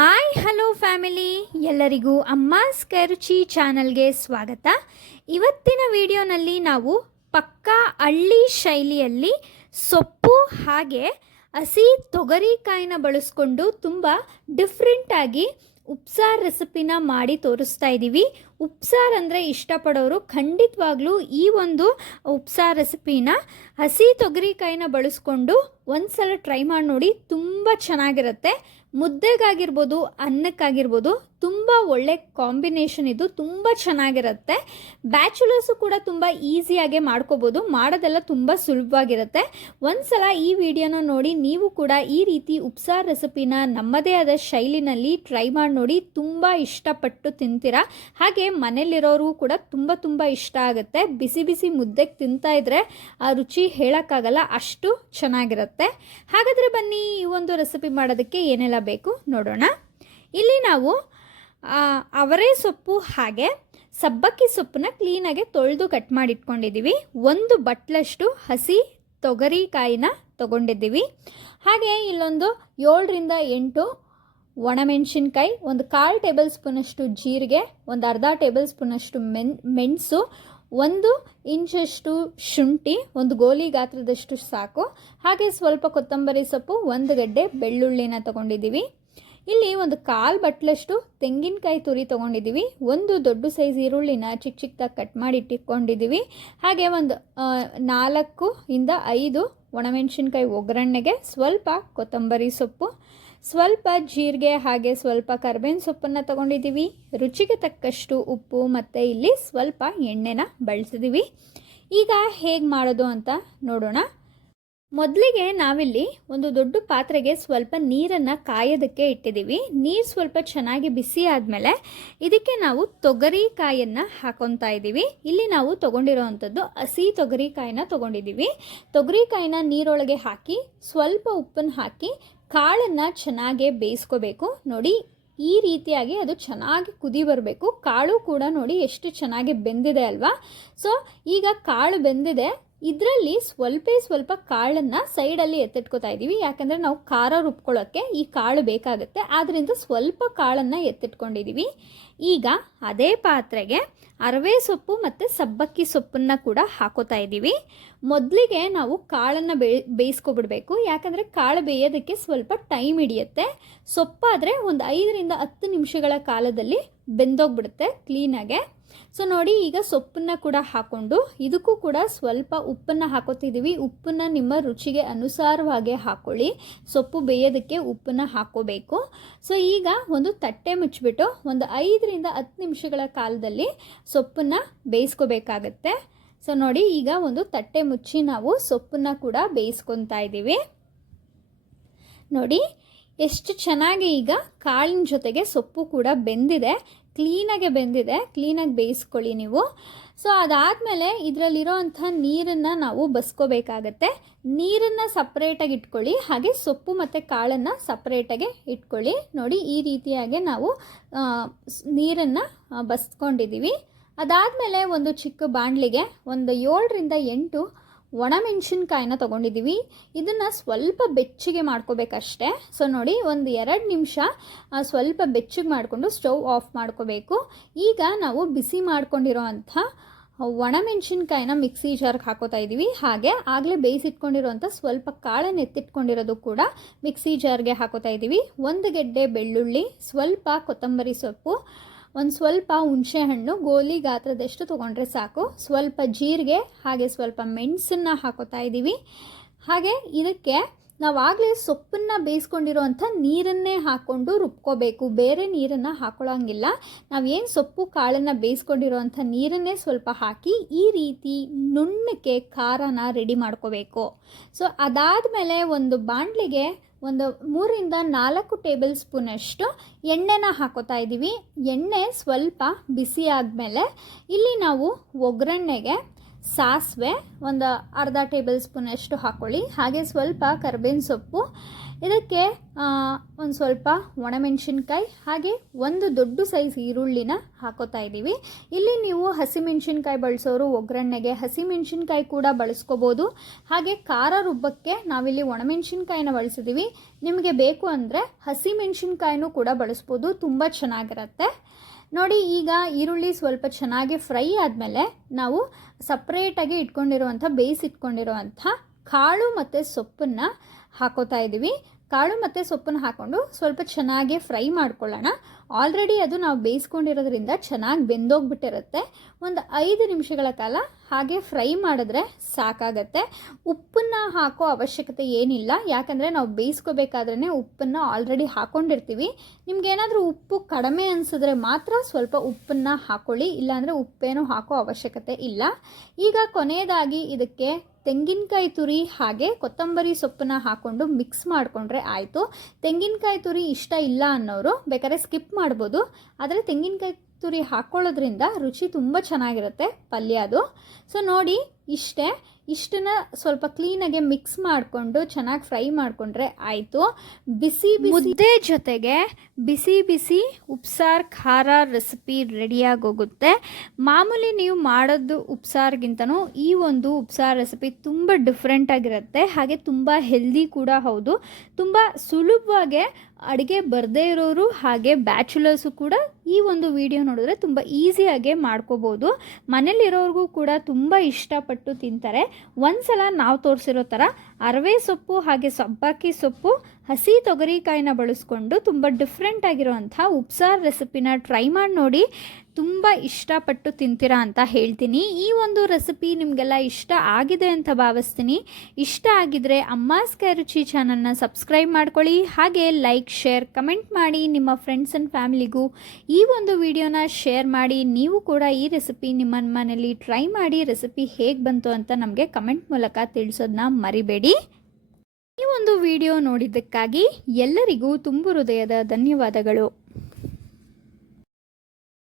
Hi hello family, ಎಲ್ಲರಿಗೂ ಅಮ್ಮಾಸ್ ಕೈರುಚಿ ಚಾನಲ್ಗೆ ಸ್ವಾಗತ. ಇವತ್ತಿನ ವಿಡಿಯೋನಲ್ಲಿ ನಾವು ಪಕ್ಕಾ ಹಳ್ಳಿ ಶೈಲಿಯಲ್ಲಿ ಸೊಪ್ಪು ಹಾಗೆ ಹಸಿ ತೊಗರಿಕಾಯಿನ ಬಳಸ್ಕೊಂಡು ತುಂಬ ಡಿಫ್ರೆಂಟಾಗಿ ಉಪ್ಸಾರು ರೆಸಿಪಿನ ಮಾಡಿ ತೋರಿಸ್ತಾ ಇದ್ದೀವಿ. ಉಪ್ಸಾರು ಅಂದರೆ ಇಷ್ಟಪಡೋರು ಖಂಡಿತವಾಗ್ಲೂ ಈ ಒಂದು ಉಪ್ಸಾರು ರೆಸಿಪಿನ ಹಸಿ ತೊಗರಿಕಾಯಿನ ಬಳಸ್ಕೊಂಡು ಒಂದ್ಸಲ ಟ್ರೈ ಮಾಡಿ ನೋಡಿ. ತುಂಬ ಚೆನ್ನಾಗಿರುತ್ತೆ. ಮುದ್ದೆಗಾಗಿರ್ಬೋದು, ಅನ್ನಕ್ಕಾಗಿರ್ಬೋದು, ತುಂಬ ಒಳ್ಳೆ ಕಾಂಬಿನೇಷನ್ ಇದು. ತುಂಬ ಚೆನ್ನಾಗಿರುತ್ತೆ. ಬ್ಯಾಚುಲರ್ಸು ಕೂಡ ತುಂಬ ಈಸಿಯಾಗೆ ಮಾಡ್ಕೋಬೋದು. ಮಾಡೋದೆಲ್ಲ ತುಂಬ ಸುಲಭವಾಗಿರುತ್ತೆ. ಒಂದ್ಸಲ ಈ ವಿಡಿಯೋನ ನೋಡಿ ನೀವು ಕೂಡ ಈ ರೀತಿ ಉಪ್ಸಾರು ರೆಸಿಪಿನ ನಮ್ಮದೇ ಆದ ಶೈಲಿನಲ್ಲಿ ಟ್ರೈ ಮಾಡಿ ನೋಡಿ. ತುಂಬ ಇಷ್ಟಪಟ್ಟು ತಿಂತೀರಾ. ಹಾಗೆ ಮನೇಲಿರೋರು ಕೂಡ ತುಂಬ ಇಷ್ಟ ಆಗುತ್ತೆ. ಬಿಸಿ ಬಿಸಿ ಮುದ್ದೆಗೆ ತಿಂತಾ ಇದ್ರೆ ಆ ರುಚಿ ಹೇಳೋಕ್ಕಾಗಲ್ಲ, ಅಷ್ಟು ಚೆನ್ನಾಗಿರುತ್ತೆ. ಹಾಗಾದರೆ ಬನ್ನಿ ಈ ಒಂದು ರೆಸಿಪಿ ಮಾಡೋದಕ್ಕೆ ಏನೆಲ್ಲ ಬೇಕು ನೋಡೋಣ. ಇಲ್ಲಿ ನಾವು ಅವರೇ ಸೊಪ್ಪು ಹಾಗೆ ಸಬ್ಬಕ್ಕಿ ಸೊಪ್ಪನ್ನ ಕ್ಲೀನಾಗಿ ತೊಳೆದು ಕಟ್ ಮಾಡಿ ಇಟ್ಕೊಂಡಿದ್ದೀವಿ. ಒಂದು ಬಟ್ಲಷ್ಟು ಹಸಿ ತೊಗರಿಕಾಯಿನ ತೊಗೊಂಡಿದ್ದೀವಿ. ಹಾಗೆ ಇಲ್ಲೊಂದು 7ರಿಂದ 8 ಒಣಮೆಣಸಿನ್ಕಾಯಿ, ಒಂದು 1/4 ಟೇಬಲ್ ಸ್ಪೂನಷ್ಟು ಜೀರಿಗೆ, ಒಂದು ಅರ್ಧ ಟೇಬಲ್ ಸ್ಪೂನಷ್ಟು ಮೆಣಸು, 1 ಇಂಚಷ್ಟು ಶುಂಠಿ, ಒಂದು ಗೋಲಿ ಗಾತ್ರದಷ್ಟು ಸಾಕು. ಹಾಗೆ ಸ್ವಲ್ಪ ಕೊತ್ತಂಬರಿ ಸೊಪ್ಪು, 1 ಗಡ್ಡೆ ಬೆಳ್ಳುಳ್ಳಿನ ತೊಗೊಂಡಿದ್ದೀವಿ. ಇಲ್ಲಿ ಒಂದು 1/4 ಬಟ್ಲಷ್ಟು ತೆಂಗಿನಕಾಯಿ ತುರಿ ತೊಗೊಂಡಿದ್ದೀವಿ. ಒಂದು ದೊಡ್ಡ ಸೈಜ್ ಈರುಳ್ಳಿನ ಚಿಕ್ಕದಾಗಿ ಕಟ್ ಮಾಡಿ ಇಟ್ಕೊಂಡಿದ್ದೀವಿ. ಹಾಗೆ ಒಂದು 4ರಿಂದ 5 ಒಣಮೆಣಸಿನ್ಕಾಯಿ ಒಗ್ಗರಣೆಗೆ, ಸ್ವಲ್ಪ ಕೊತ್ತಂಬರಿ ಸೊಪ್ಪು, ಸ್ವಲ್ಪ ಜೀರಿಗೆ, ಹಾಗೆ ಸ್ವಲ್ಪ ಕರಿಬೇವಿನ ಸೊಪ್ಪನ್ನು ತೊಗೊಂಡಿದ್ದೀವಿ. ರುಚಿಗೆ ತಕ್ಕಷ್ಟು ಉಪ್ಪು ಮತ್ತು ಇಲ್ಲಿ ಸ್ವಲ್ಪ ಎಣ್ಣೆನ ಬಳಸಿದ್ದೀವಿ. ಈಗ ಹೇಗೆ ಮಾಡೋದು ಅಂತ ನೋಡೋಣ. ಮೊದಲಿಗೆ ನಾವಿಲ್ಲಿ ಒಂದು ದೊಡ್ಡ ಪಾತ್ರೆಗೆ ಸ್ವಲ್ಪ ನೀರನ್ನು ಕಾಯೋದಕ್ಕೆ ಇಟ್ಟಿದ್ದೀವಿ. ನೀರು ಸ್ವಲ್ಪ ಚೆನ್ನಾಗಿ ಬಿಸಿ ಆದಮೇಲೆ ಇದಕ್ಕೆ ನಾವು ತೊಗರಿಕಾಯನ್ನು ಹಾಕೊತಾ ಇದ್ದೀವಿ. ಇಲ್ಲಿ ನಾವು ತೊಗೊಂಡಿರೋವಂಥದ್ದು ಹಸಿ ತೊಗರಿಕಾಯಿನ ತೊಗೊಂಡಿದ್ದೀವಿ. ತೊಗರಿಕಾಯಿನ ನೀರೊಳಗೆ ಹಾಕಿ ಸ್ವಲ್ಪ ಉಪ್ಪನ್ನು ಹಾಕಿ ಕಾಳನ್ನು ಚೆನ್ನಾಗಿ ಬೇಯಿಸ್ಕೋಬೇಕು. ನೋಡಿ, ಈ ರೀತಿಯಾಗಿ ಅದು ಚೆನ್ನಾಗಿ ಕುದಿ ಬರಬೇಕು. ಕಾಳು ಕೂಡ ನೋಡಿ ಎಷ್ಟು ಚೆನ್ನಾಗಿ ಬೆಂದಿದೆ ಅಲ್ವಾ. ಸೊ ಈಗ ಕಾಳು ಬೆಂದಿದೆ. ಇದರಲ್ಲಿ ಸ್ವಲ್ಪ ಕಾಳನ್ನು ಸೈಡಲ್ಲಿ ಎತ್ತಿಟ್ಕೋತಾ ಇದ್ದೀವಿ. ಯಾಕಂದರೆ ನಾವು ಖಾರ ರುಬ್ಕೊಳ್ಳೋಕ್ಕೆ ಈ ಕಾಳು ಬೇಕಾಗುತ್ತೆ. ಆದ್ದರಿಂದ ಸ್ವಲ್ಪ ಕಾಳನ್ನು ಎತ್ತಿಟ್ಕೊಂಡಿದ್ದೀವಿ. ಈಗ ಅದೇ ಪಾತ್ರೆಗೆ ಅರವೆ ಸೊಪ್ಪು ಮತ್ತು ಸಬ್ಬಕ್ಕಿ ಸೊಪ್ಪನ್ನು ಕೂಡ ಹಾಕೋತಾ ಇದ್ದೀವಿ. ಮೊದಲಿಗೆ ನಾವು ಕಾಳನ್ನು ಬೇಯಿಸ್ಕೊಬಿಡ್ಬೇಕು. ಯಾಕಂದರೆ ಕಾಳು ಬೇಯೋದಕ್ಕೆ ಸ್ವಲ್ಪ ಟೈಮ್ ಹಿಡಿಯುತ್ತೆ. ಸೊಪ್ಪಾದರೆ ಒಂದು 5ರಿಂದ 10 ನಿಮಿಷಗಳ ಕಾಲದಲ್ಲಿ ಬೆಂದೋಗ್ಬಿಡುತ್ತೆ ಕ್ಲೀನಾಗೆ. ಸೊ ನೋಡಿ, ಈಗ ಸೊಪ್ಪನ್ನು ಕೂಡ ಹಾಕ್ಕೊಂಡು ಇದಕ್ಕೂ ಕೂಡ ಸ್ವಲ್ಪ ಉಪ್ಪನ್ನು ಹಾಕೋತಿದ್ದೀವಿ. ಉಪ್ಪನ್ನು ನಿಮ್ಮ ರುಚಿಗೆ ಅನುಸಾರವಾಗಿ ಹಾಕ್ಕೊಳ್ಳಿ. ಸೊಪ್ಪು ಬೇಯೋದಕ್ಕೆ ಉಪ್ಪನ್ನು ಹಾಕ್ಕೋಬೇಕು. ಸೊ ಈಗ ಒಂದು ತಟ್ಟೆ ಮುಚ್ಚಿಬಿಟ್ಟು ಒಂದು 5ರಿಂದ 10 ನಿಮಿಷಗಳ ಕಾಲದಲ್ಲಿ ಸೊಪ್ಪನ್ನು ಬೇಯಿಸ್ಕೋಬೇಕಾಗತ್ತೆ. ಸೊ ನೋಡಿ, ಈಗ ಒಂದು ತಟ್ಟೆ ಮುಚ್ಚಿ ನಾವು ಸೊಪ್ಪನ್ನು ಕೂಡ ಬೇಯಿಸ್ಕೊತಾ ಇದ್ದೀವಿ. ನೋಡಿ ಎಷ್ಟು ಚೆನ್ನಾಗಿ ಈಗ ಕಾಳಿನ ಜೊತೆಗೆ ಸೊಪ್ಪು ಕೂಡ ಬೆಂದಿದೆ. ಕ್ಲೀನಾಗೆ ಬೆಂದಿದೆ. ಕ್ಲೀನಾಗಿ ಬೇಯಿಸ್ಕೊಳ್ಳಿ ನೀವು. ಸೊ ಅದಾದಮೇಲೆ ಇದರಲ್ಲಿರೋ ಅಂಥ ನೀರನ್ನು ನಾವು ಬಸ್ಕೋಬೇಕಾಗತ್ತೆ. ನೀರನ್ನು ಸಪ್ರೇಟಾಗಿ ಇಟ್ಕೊಳ್ಳಿ. ಹಾಗೆ ಸೊಪ್ಪು ಮತ್ತು ಕಾಳನ್ನು ಸಪ್ರೇಟಾಗಿ ಇಟ್ಕೊಳ್ಳಿ. ನೋಡಿ, ಈ ರೀತಿಯಾಗಿ ನಾವು ನೀರನ್ನು ಬಸ್ಕೊಂಡಿದ್ದೀವಿ. ಅದಾದಮೇಲೆ ಒಂದು ಚಿಕ್ಕ ಬಾಣಲಿಗೆ ಒಂದು 7ರಿಂದ 8 ಒಣಮೆಣಸಿನ್ಕಾಯಿನ ತೊಗೊಂಡಿದ್ದೀವಿ. ಇದನ್ನು ಸ್ವಲ್ಪ ಬೆಚ್ಚಗೆ ಮಾಡ್ಕೋಬೇಕಷ್ಟೆ. ಸೊ ನೋಡಿ, ಒಂದು 2 ನಿಮಿಷ ಸ್ವಲ್ಪ ಬೆಚ್ಚಗೆ ಮಾಡಿಕೊಂಡು ಸ್ಟವ್ ಆಫ್ ಮಾಡ್ಕೋಬೇಕು. ಈಗ ನಾವು ಬಿಸಿ ಮಾಡ್ಕೊಂಡಿರೋ ಅಂಥ ಒಣಮೆಣಸಿನ್ಕಾಯಿನ ಮಿಕ್ಸಿ ಜಾರ್ಗೆ ಹಾಕೋತಾ ಇದ್ದೀವಿ. ಹಾಗೆ ಆಗಲೇ ಬೇಯಿಸಿಟ್ಕೊಂಡಿರೋಂಥ ಸ್ವಲ್ಪ ಕಾಳನ್ನು ಎತ್ತಿಟ್ಕೊಂಡಿರೋದು ಕೂಡ ಮಿಕ್ಸಿ ಜಾರ್ಗೆ ಹಾಕೋತಾ ಇದ್ದೀವಿ. 1 ಗೆಡ್ಡೆ ಬೆಳ್ಳುಳ್ಳಿ, ಸ್ವಲ್ಪ ಕೊತ್ತಂಬರಿ ಸೊಪ್ಪು, ಒಂದು ಸ್ವಲ್ಪ ಹುಣಸೆಹಣ್ಣು ಗೋಲಿ ಗಾತ್ರದಷ್ಟು ತೊಗೊಂಡ್ರೆ ಸಾಕು, ಸ್ವಲ್ಪ ಜೀರಿಗೆ, ಹಾಗೆ ಸ್ವಲ್ಪ ಮೆಣಸನ್ನು ಹಾಕೋತಾ ಇದ್ದೀವಿ. ಹಾಗೆ ಇದಕ್ಕೆ ನಾವಾಗಲೇ ಸೊಪ್ಪನ್ನು ಬೇಯಿಸ್ಕೊಂಡಿರೋವಂಥ ನೀರನ್ನೇ ಹಾಕ್ಕೊಂಡು ರುಬ್ಕೋಬೇಕು. ಬೇರೆ ನೀರನ್ನು ಹಾಕೊಳ್ಳೋಂಗಿಲ್ಲ. ನಾವೇನು ಸೊಪ್ಪು ಕಾಳನ್ನು ಬೇಯಿಸ್ಕೊಂಡಿರೋವಂಥ ನೀರನ್ನೇ ಸ್ವಲ್ಪ ಹಾಕಿ ಈ ರೀತಿ ನುಣ್ಣಕ್ಕೆ ಖಾರನ ರೆಡಿ ಮಾಡ್ಕೋಬೇಕು. ಸೊ ಅದಾದಮೇಲೆ ಒಂದು ಬಾಣಲಿಗೆ ಒಂದು 3ರಿಂದ 4 ಟೇಬಲ್ ಸ್ಪೂನಷ್ಟು ಎಣ್ಣೆನ ಹಾಕೋತಾ ಇದ್ದೀವಿ. ಎಣ್ಣೆ ಸ್ವಲ್ಪ ಬಿಸಿ ಆದಮೇಲೆ ಇಲ್ಲಿ ನಾವು ಒಗ್ಗರಣೆಗೆ ಸಾಸಿವೆ ಒಂದು ಅರ್ಧ ಟೇಬಲ್ ಸ್ಪೂನಷ್ಟು ಹಾಕ್ಕೊಳ್ಳಿ. ಹಾಗೆ ಸ್ವಲ್ಪ ಕರಿಬೇವಿನ ಸೊಪ್ಪು, ಇದಕ್ಕೆ ಒಂದು ಸ್ವಲ್ಪ ಒಣಮೆಣಸಿನ್ಕಾಯಿ, ಹಾಗೆ ಒಂದು ದೊಡ್ಡ ಸೈಜ್ ಈರುಳ್ಳಿನ ಹಾಕೋತಾ ಇದ್ದೀವಿ. ಇಲ್ಲಿ ನೀವು ಹಸಿಮೆಣಸಿನ್ಕಾಯಿ ಬಳಸೋರು ಒಗ್ಗರಣೆಗೆ ಹಸಿಮೆಣಸಿನ್ಕಾಯಿ ಕೂಡ ಬಳಸ್ಕೋಬೋದು. ಹಾಗೆ ಖಾರ ರುಬ್ಬಕ್ಕೆ ನಾವಿಲ್ಲಿ ಒಣಮೆಣಸಿನ್ಕಾಯಿನ ಬಳಸಿದ್ದೀವಿ. ನಿಮಗೆ ಬೇಕು ಅಂದರೆ ಹಸಿಮೆಣಸಿನ್ಕಾಯಿನೂ ಕೂಡ ಬಳಸ್ಬೋದು, ತುಂಬ ಚೆನ್ನಾಗಿರುತ್ತೆ. ನೋಡಿ, ಈಗ ಈರುಳ್ಳಿ ಸ್ವಲ್ಪ ಚೆನ್ನಾಗಿ ಫ್ರೈ ಆದಮೇಲೆ ನಾವು ಸಪ್ರೇಟಾಗಿ ಬೇಯಿಸಿಟ್ಕೊಂಡಿರುವಂಥ ಕಾಳು ಮತ್ತು ಸೊಪ್ಪನ್ನು ಹಾಕೋತಾ ಇದ್ದೀವಿ. ಕಾಳು ಮತ್ತು ಸೊಪ್ಪನ್ನು ಹಾಕ್ಕೊಂಡು ಸ್ವಲ್ಪ ಚೆನ್ನಾಗಿ ಫ್ರೈ ಮಾಡ್ಕೊಳ್ಳೋಣ. ಆಲ್ರೆಡಿ ಅದು ನಾವು ಬೇಯಿಸ್ಕೊಂಡಿರೋದ್ರಿಂದ ಚೆನ್ನಾಗಿ ಬೆಂದೋಗ್ಬಿಟ್ಟಿರುತ್ತೆ. ಒಂದು 5 ನಿಮಿಷಗಳ ಕಾಲ ಹಾಗೆ ಫ್ರೈ ಮಾಡಿದ್ರೆ ಸಾಕಾಗತ್ತೆ. ಉಪ್ಪನ್ನು ಹಾಕೋ ಅವಶ್ಯಕತೆ ಏನಿಲ್ಲ, ಯಾಕಂದರೆ ನಾವು ಬೇಯಿಸ್ಕೋಬೇಕಾದ್ರೇ ಉಪ್ಪನ್ನು ಆಲ್ರೆಡಿ ಹಾಕ್ಕೊಂಡಿರ್ತೀವಿ. ನಿಮ್ಗೇನಾದರೂ ಉಪ್ಪು ಕಡಿಮೆ ಅನಿಸಿದ್ರೆ ಮಾತ್ರ ಸ್ವಲ್ಪ ಉಪ್ಪನ್ನು ಹಾಕ್ಕೊಳ್ಳಿ, ಇಲ್ಲಾಂದರೆ ಉಪ್ಪೇನೂ ಹಾಕೋ ಅವಶ್ಯಕತೆ ಇಲ್ಲ. ಈಗ ಕೊನೆಯದಾಗಿ ಇದಕ್ಕೆ ತೆಂಗಿನಕಾಯಿ ತುರಿ ಹಾಗೆ ಕೊತ್ತಂಬರಿ ಸೊಪ್ಪನ್ನ ಹಾಕ್ಕೊಂಡು ಮಿಕ್ಸ್ ಮಾಡಿಕೊಂಡ್ರೆ ಆಯಿತು. ತೆಂಗಿನಕಾಯಿ ತುರಿ ಇಷ್ಟ ಇಲ್ಲ ಅನ್ನೋರು ಬೇಕಾದ್ರೆ ಸ್ಕಿಪ್ ಮಾಡ್ಬೋದು, ಆದರೆ ತೆಂಗಿನಕಾಯಿ ತುರಿ ಹಾಕ್ಕೊಳ್ಳೋದ್ರಿಂದ ರುಚಿ ತುಂಬ ಚೆನ್ನಾಗಿರುತ್ತೆ ಪಲ್ಯ ಅದು. ಸೊ ನೋಡಿ, ಇಷ್ಟನ್ನ ಸ್ವಲ್ಪ ಕ್ಲೀನಾಗಿ ಮಿಕ್ಸ್ ಮಾಡಿಕೊಂಡು ಚೆನ್ನಾಗಿ ಫ್ರೈ ಮಾಡಿಕೊಂಡ್ರೆ ಆಯಿತು. ಬಿಸಿ ಮುದ್ದೆ ಜೊತೆಗೆ ಬಿಸಿ ಬಿಸಿ ಉಪ್ಸಾರು ಖಾರ ರೆಸಿಪಿ ರೆಡಿಯಾಗೋಗುತ್ತೆ. ಮಾಮೂಲಿ ನೀವು ಮಾಡೋದು ಉಪ್ಸಾರಿಗಿಂತನೂ ಈ ಒಂದು ಉಪ್ಸಾರು ರೆಸಿಪಿ ತುಂಬ ಡಿಫ್ರೆಂಟಾಗಿರುತ್ತೆ, ಹಾಗೆ ತುಂಬ ಹೆಲ್ದಿ ಕೂಡ ಹೌದು. ತುಂಬ ಸುಲಭವಾಗಿ ಅಡುಗೆ ಬರದೇ ಇರೋರು ಹಾಗೆ ಬ್ಯಾಚುಲರ್ಸು ಕೂಡ ಈ ಒಂದು ವಿಡಿಯೋ ನೋಡಿದ್ರೆ ತುಂಬ ಈಸಿಯಾಗೆ ಮಾಡ್ಕೋಬೋದು. ಮನೇಲಿರೋರಿಗೂ ಕೂಡ ತುಂಬ ಇಷ್ಟಪಟ್ಟು ತಿಂತಾರೆ. ಒಂದ್ಸಲ ನಾವು ತೋರಿಸಿರೋ ಥರ ಅರವೆ ಸೊಪ್ಪು ಹಾಗೆ ಸಬ್ಬಕ್ಕಿ ಸೊಪ್ಪು, ಹಸಿ ತೊಗರಿಕಾಯಿನ ಬಳಸ್ಕೊಂಡು ತುಂಬ ಡಿಫ್ರೆಂಟ್ ಆಗಿರೋವಂಥ ಉಪ್ಸಾರು ರೆಸಿಪಿನ ಟ್ರೈ ಮಾಡಿ ನೋಡಿ, ತುಂಬ ಇಷ್ಟಪಟ್ಟು ತಿಂತೀರಾ ಅಂತ ಹೇಳ್ತೀನಿ. ಈ ಒಂದು ರೆಸಿಪಿ ನಿಮಗೆಲ್ಲ ಇಷ್ಟ ಆಗಿದೆ ಅಂತ ಭಾವಿಸ್ತೀನಿ. ಇಷ್ಟ ಆಗಿದ್ರೆ ಅಮ್ಮಾಸ್ ಕೈ ರುಚಿ ಚಾನಲ್ನ ಸಬ್ಸ್ಕ್ರೈಬ್ ಮಾಡ್ಕೊಳ್ಳಿ. ಹಾಗೆ ಲೈಕ್, ಶೇರ್, ಕಮೆಂಟ್ ಮಾಡಿ. ನಿಮ್ಮ ಫ್ರೆಂಡ್ಸ್ ಆ್ಯಂಡ್ ಫ್ಯಾಮಿಲಿಗೂ ಈ ಒಂದು ವಿಡಿಯೋನ ಶೇರ್ ಮಾಡಿ. ನೀವು ಕೂಡ ಈ ರೆಸಿಪಿ ನಿಮ್ಮ ಮನೇಲಿ ಟ್ರೈ ಮಾಡಿ ರೆಸಿಪಿ ಹೇಗೆ ಬಂತು ಅಂತ ನಮಗೆ ಕಮೆಂಟ್ ಮೂಲಕ ತಿಳಿಸೋದನ್ನ ಮರಿಬೇಡಿ. ಈ ಒಂದು ವಿಡಿಯೋ ನೋಡಿದ್ದಕ್ಕಾಗಿ ಎಲ್ಲರಿಗೂ ತುಂಬು ಹೃದಯದ ಧನ್ಯವಾದಗಳು.